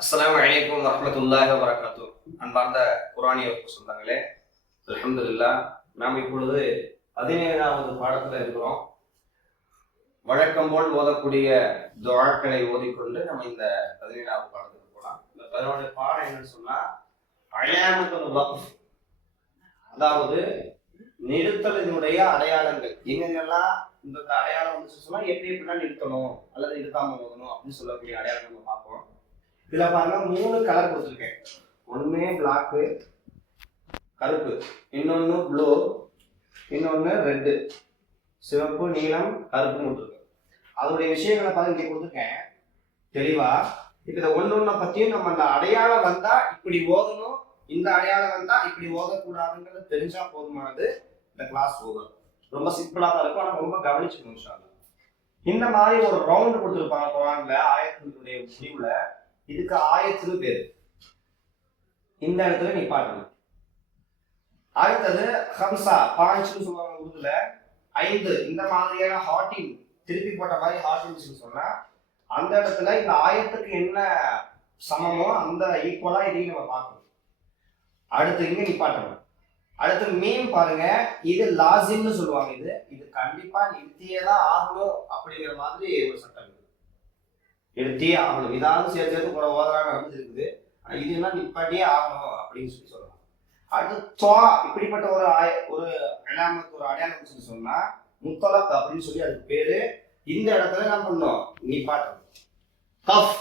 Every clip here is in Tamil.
அஸ்லாம் வலைக்கம் வரமத்துல்லாஹ் வரகாத்து அன்பார்ந்த குரானிய சொந்தங்களே அலமதுல்லா நாம் இப்பொழுது பதினேழாவது பாடத்தில் இருக்கிறோம். வழக்கம் போல் ஓதக்கூடிய துவாக்களை ஓதிக்கொண்டு நம்ம இந்த பதினேழாவது பாடத்துக்கு போகலாம். இந்த பதினோட பாடம் என்னன்னு சொன்னா அதாவது நிறுத்தலினுடைய அடையாளங்கள். எங்கெங்கெல்லாம் இந்த அடையாளம் வந்து சொன்னா எப்படி எப்படிலாம் நிறுத்தணும் அல்லது நிறுத்தாமல் ஓதணும் அப்படின்னு சொல்லக்கூடிய அடையாளம் நம்ம பார்ப்போம். இதுல பாருங்க மூணு கலர் கொடுத்துருக்கேன். ஒண்ணு பிளாக்கு கருப்பு. இன்னொன்னு ப்ளூ இன்னொன்னு ரெட்டு சிவப்பு நீளம் கருப்பு கொடுத்துருக்கேன். அதோடைய விஷயங்களை பார்த்து இங்கே கொடுத்துருக்கேன். தெளிவா? இப்ப இதை ஒன்று ஒன்றை பத்தியும் நம்ம அந்த அடையாளம் வந்தா இப்படி ஓதணும். இந்த அடையாளம் வந்தா இப்படி ஓதக்கூடாதுங்கிறது தெரிஞ்சா போதுமானது இந்த கிளாஸ் ஓதும் ரொம்ப சிம்பிளா தான் இருக்கும் ஆனா ரொம்ப கவனிச்சுக்கணும் இன்ஷா இந்த மாதிரி ஒரு ரவுண்ட் கொடுத்துருப்பாங்க குரான்ல ஆயத்தினுடைய முடிவுல. இதுக்கு ஆயத்துன்னு பேர். இந்த இடத்துல நிப்பாட்டணும் அடுத்தது ஹம்சா பாஞ்சுன்னு சொல்லுவாங்க உருதுல. ஐந்து இந்த மாதிரியான ஹாட்டின் திருப்பி போட்ட மாதிரி ஹாட்டின் சொன்னா அந்த இடத்துல இந்த ஆயத்துக்கு என்ன சமமோ அந்த ஈக்குவலா இதையும் நம்ம பார்க்கணும். அடுத்து இங்க நிப்பாட்டணும் அடுத்து மீன் பாருங்க இது லாசிம்னு சொல்லுவாங்க இது. இது கண்டிப்பா நிறுத்தியே தான் ஆகணும் அப்படிங்கிற மாதிரி ஒரு சட்டம் எடுத்தே ஆகணும். இதாவது சேர்த்து சேர்த்து கூட ஓதலாக நடந்துருக்குது. ஆனால் இது என்ன நிப்பாட்டியே ஆகணும் அப்படின்னு சொல்லி சொல்லலாம் அடுத்து துவா இப்படிப்பட்ட ஒரு ஆய- ஒரு அடையாளத்துக்கு ஒரு அடையாளம் சொல்லி சொன்னால் முத்தலக் அப்படின்னு சொல்லி அதுக்கு பேரு. இந்த இடத்துல என்ன பண்ணணும்? நிப்பாட்டணும். கஃப்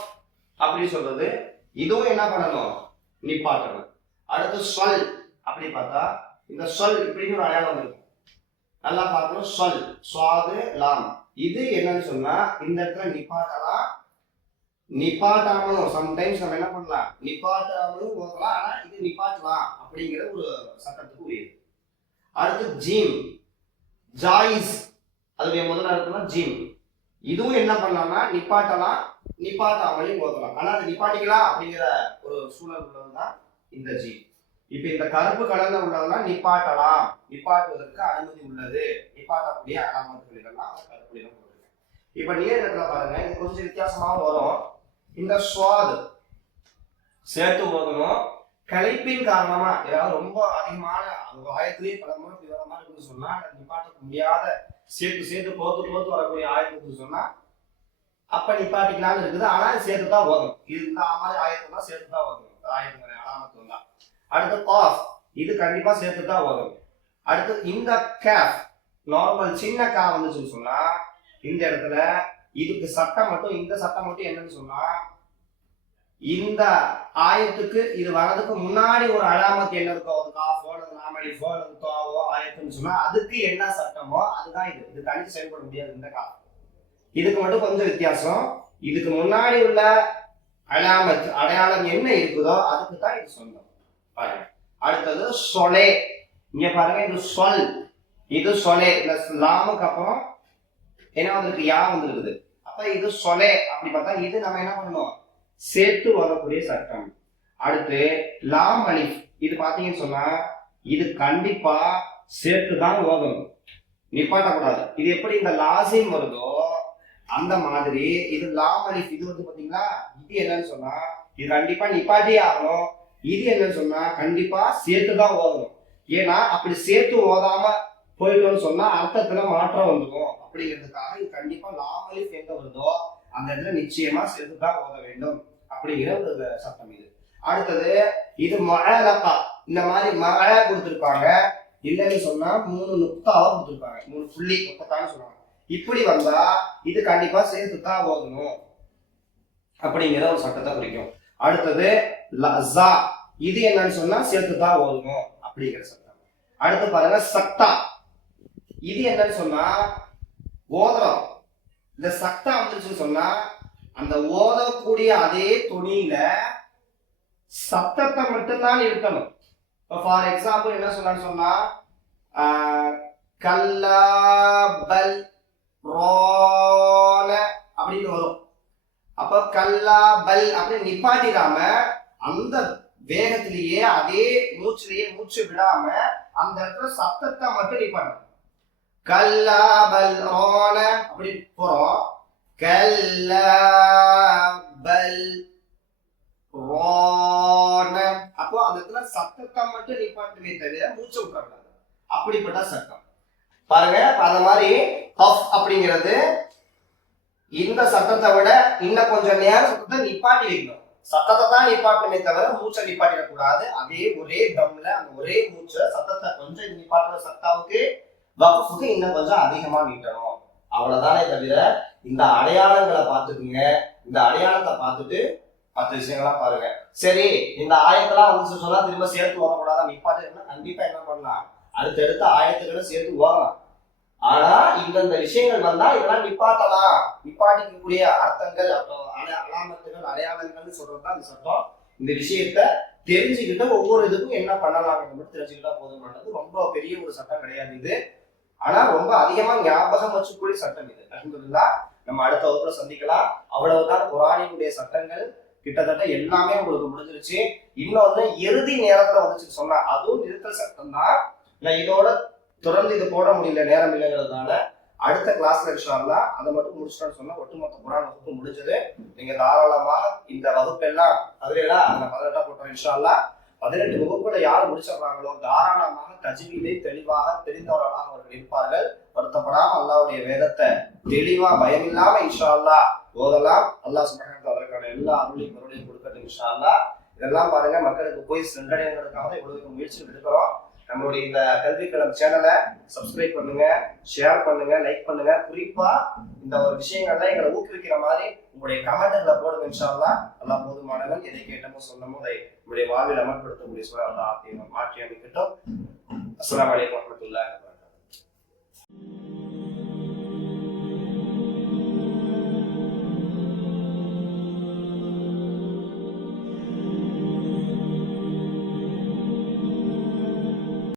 அப்படின்னு சொல்றது. இதுவும் என்ன பண்ணணும்? நிப்பாட்டணும். அடுத்து சொல் அப்படி பார்த்தா இந்த சொல் இப்படின்னு ஒரு அடையாளம் இருக்கும் நல்லா பார்க்கணும். சொல். சுவாது லாம். இது என்னன்னு சொன்னா இந்த இடத்துல நிப்பாட்டலாம் நிப்பாட்டாமலும் சம்டைம்ஸ் நம்ம என்ன பண்ணலாம்? நிப்பாட்டாமலும் ஓதலாம் ஆனா இது நிப்பாட்டலாம் அப்படிங்கிற ஒரு சட்டத்துக்கு உரியது. அடுத்து ஜீம் ஜாயிஸ் அதனுடைய முதல் அர்த்தம்னா ஜீம் இதுவும் என்ன பண்ணலாம்னா நிப்பாட்டலாம் நிப்பாட்டாமலையும் ஓதலாம் ஆனா அது நிப்பாட்டிக்கலாம் அப்படிங்கிற ஒரு சூழல் உள்ளதுதான் இந்த ஜீம் இப்ப இந்த கருப்பு கலர்ல உள்ளதெல்லாம் நிப்பாட்டலாம். நிப்பாட்டுவதற்கு அனுமதி உள்ளது. நிப்பாட்டக்கூடிய அலாமத்துகள் இதெல்லாம் கருப்பு நிறம் போட்டிருக்கேன் இப்ப நீர் இடத்துல பாருங்க இது கொஞ்சம் வித்தியாசமாக வரும். இந்த சுவாது. சேர்த்து ஓதணும் களைப்பின் காரணமா ஏதாவது ரொம்ப அதிகமான அந்த ஆயத்திலேயே பல முறை இப்படி வர மாதிரி இருக்குன்னு சொன்னா அதை நிப்பாட்ட முடியாத சேர்த்து சேர்த்து போத்து போத்து வரக்கூடிய ஆயத்துக்கு சொன்னா அப்ப நிப்பாட்டிக்கலாம்னு இருக்குது. ஆனா சேர்த்து தான் வரும் இது இந்த மாதிரி ஆயத்தம் தான் சேர்த்து தான் ஓதணும் ஆயத்துங்கிற அலாமத்து தான் அடுத்து காஃப் இது கண்டிப்பா சேர்த்து தான் ஓதணும் அடுத்து இந்த கேஃப் நார்மல் சின்ன கா வந்துச்சுன்னு சொன்னா இந்த இடத்துல இதுக்கு சட்டம் மட்டும் இந்த சட்டம் மட்டும் என்னன்னு சொன்னா இந்த ஆயத்துக்கு இது வர்றதுக்கு முன்னாடி ஒரு அலாமத்து என்ன இருக்கோ அது காஃபோ அல்லது நாமலிஃபோ அல்லது தோவோ ஆயத்துன்னு சொன்னா அதுக்கு என்ன சட்டமோ அதுதான் இது. இது தனித்து செயல்பட முடியாது இந்த காலம் இதுக்கு மட்டும் கொஞ்சம் வித்தியாசம். இதுக்கு முன்னாடி உள்ள அலாமத் அடையாளம் என்ன இருக்குதோ அதுக்கு தான் இது சொந்தம் பாருங்க. அடுத்தது சொலே. இங்க பாருங்க இது சொல். இது சொலே. இந்த லாமுக்கு அப்புறம் ஏன்னா வந்துருக்கு? யா வந்துருக்குது. அப்ப இது சொலே அப்படி பார்த்தா இது நம்ம என்ன பண்ணணும் சேர்த்து வரக்கூடிய சட்டம். அடுத்து லாம் அலிஃப். இது பாத்தீங்கன்னு சொன்னா இது கண்டிப்பா சேர்த்து தான் ஓதணும் நிப்பாட்டக்கூடாது இது எப்படி இந்த லாசின் வருதோ அந்த மாதிரி இது லாம் அலிஃப். இது வந்து பாத்தீங்களா இது என்னன்னு சொன்னா இது கண்டிப்பா நிப்பாட்டியே ஆகணும். இது என்னன்னு சொன்னா கண்டிப்பா சேர்த்து தான் ஓதணும். ஏன்னா அப்படி சேர்த்து ஓதாம போயிட்டோம்னு சொன்னா அர்த்தத்துல மாற்றம் வந்துடும் அப்படிங்கிறதுக்காக இது கண்டிப்பா லாம் அலிஃப் எங்க வருதோ அந்த இடத்துல நிச்சயமா சேர்த்து தான் ஓத வேண்டும் அப்படிங்கிற ஒரு சத்தம் இது. அடுத்தது இது மழலக்கா இந்த மாதிரி மழை கொடுத்துருப்பாங்க. இல்லைன்னு சொன்னா மூணு நுக்தாவா கொடுத்துருப்பாங்க. மூணு புள்ளி நுக்தான்னு சொல்லுவாங்க. இப்படி வந்தா இது கண்டிப்பா சேர்த்து தான் ஓதணும் அப்படிங்கிற ஒரு சட்டத்தை குறிக்கும். அடுத்தது லஸா. இது என்னன்னு சொன்னா சேர்த்து தான் ஓதணும் அப்படிங்கிற சட்டம். அடுத்து பாருங்க சத்தா. இது என்னன்னு சொன்னா ஓதுறோம் இந்த சக்தா வந்துருச்சுன்னு சொன்னா அந்த ஓதக்கூடிய அதே துணியில சத்தத்தை மட்டும்தான் நிறுத்தணும். இப்போ ஃபார் எக்ஸாம்பிள் என்ன சொன்னான்னு சொன்னா கல்லாபல் ரோல அப்படின்னு வரும். அப்ப கல்லாபல் அப்படின்னு நிப்பாட்டிடாம அந்த வேகத்திலேயே அதே மூச்சிலேயே மூச்சு விடாம அந்த இடத்துல சத்தத்தை மட்டும் நிப்பாட்டணும். கல்லா பல் ரோன அப்படி போறோம். கல்லா பல் ரோன அப்போ அந்த இடத்துல சத்தத்தை மட்டும் நிப்பாட்டுமே தவிர மூச்சு விட்டுறாங்க அப்படிப்பட்ட சத்தம். பாருங்க அந்த மாதிரி பஃப் அப்படிங்கிறது இந்த சத்தத்தை விட இன்னும் கொஞ்சம் நேரம் சத்தத்தை நிப்பாட்டி வைக்கணும் சத்தத்தை தான் நிப்பாட்டணுமே தவிர மூச்சை நிப்பாட்டிடக்கூடாது. அதே ஒரே தம்ல அந்த ஒரே மூச்சை சத்தத்தை கொஞ்சம் நிப்பாட்டுற சத்தாவுக்கு வகுப்புக்கு இன்னும் கொஞ்சம் அதிகமா நீட்டணும் அவ்வளவுதானே தவிர இந்த அடையாளங்களை பார்த்துக்குங்க. இந்த அடையாளத்தை பார்த்துட்டு மற்ற விஷயங்களா பாருங்க. சரி இந்த ஆயத்தெல்லாம் வந்து சொன்னா திரும்ப சேர்த்து ஓடக்கூடாதா நிப்பாட்டுன்னா கண்டிப்பா என்ன பண்ணலாம். அடுத்தடுத்த ஆயத்துக்களை சேர்த்து ஓகலாம் ஆனா இந்தந்த விஷயங்கள் வந்தா இதெல்லாம் நிப்பாட்டலாம். நிப்பாட்டிக்கக்கூடிய அர்த்தங்கள் அப்புறம் அலாமத்துகள் அடையாளங்கள்னு சொல்றதுதான் அந்த சட்டம். இந்த விஷயத்த தெரிஞ்சுக்கிட்டு ஒவ்வொரு இதுக்கும் என்ன பண்ணலாம் மட்டும் தெரிஞ்சுக்கிட்டா போதுமானது. ரொம்ப பெரிய ஒரு சட்டம் கிடையாது இது. ஆனா ரொம்ப அதிகமா ஞாபகம் வச்சுக்கூடிய சட்டம் இது. அல்ஹம்துலில்லா நம்ம அடுத்த வகுப்புல சந்திக்கலாம். அவ்வளவுதான் குரானினுடைய சட்டங்கள். கிட்டத்தட்ட எல்லாமே உங்களுக்கு முடிஞ்சிருச்சு. இன்னொன்னு இறுதி நேரத்துல வந்துச்சு சொன்னா அதுவும் நிறுத்தல் சட்டம் தான் நான் இதோட தொடர்ந்து இது போட முடியல நேரம் இல்லைங்கிறதுனால அடுத்த கிளாஸ்ல இன்ஷால்லா அதை மட்டும் முடிச்சிட்டோம்னு சொன்னா ஒட்டுமொத்த குரான் வகுப்பு முடிஞ்சது. நீங்க தாராளமாக இந்த வகுப்பெல்லாம் அதுல அந்த பதினெட்டா போட்டோம் இன்ஷால்லா பதினெட்டு வகுப்புல யார் முடிச்சிடுறாங்களோ தாராளமாக தஜ்வீதை தெளிவாக தெரிந்தவர்களாக அவர்கள் இருப்பார்கள். வருத்தப்படாம அல்லாவுடைய வேதத்தை தெளிவா பயமில்லாம இன்ஷா அல்லாஹ் ஓதலாம். அல்லாஹ் சுப்ஹானஹு அதற்கான எல்லா அருளையும் மறுபடியும் கொடுக்கறது இன்ஷா அல்லா இதெல்லாம் பாருங்க மக்களுக்கு போய் சென்றடைங்கிறதுக்காக தான் இவ்வளவு முயற்சி எடுக்கிறோம். நம்மளுடைய இந்த கல்விக்களம் சேனலை சப்ஸ்கிரைப் பண்ணுங்க ஷேர் பண்ணுங்க லைக் பண்ணுங்க. குறிப்பா இந்த ஒரு விஷயங்கள்லாம் எங்களை ஊக்குவிக்கிற மாதிரி உங்களுடைய கமெண்ட்களை போடுங்க இன்ஷால்லா எல்லாம் போதுமானவன் எதை கேட்டமோ சொன்னமோ அதை உங்களுடைய வாழ்வில் அமல்படுத்தக்கூடிய சூழல் அல்லாஹ் மாற்றி அமைக்கட்டும். அஸ்ஸலாமு அலைக்கும்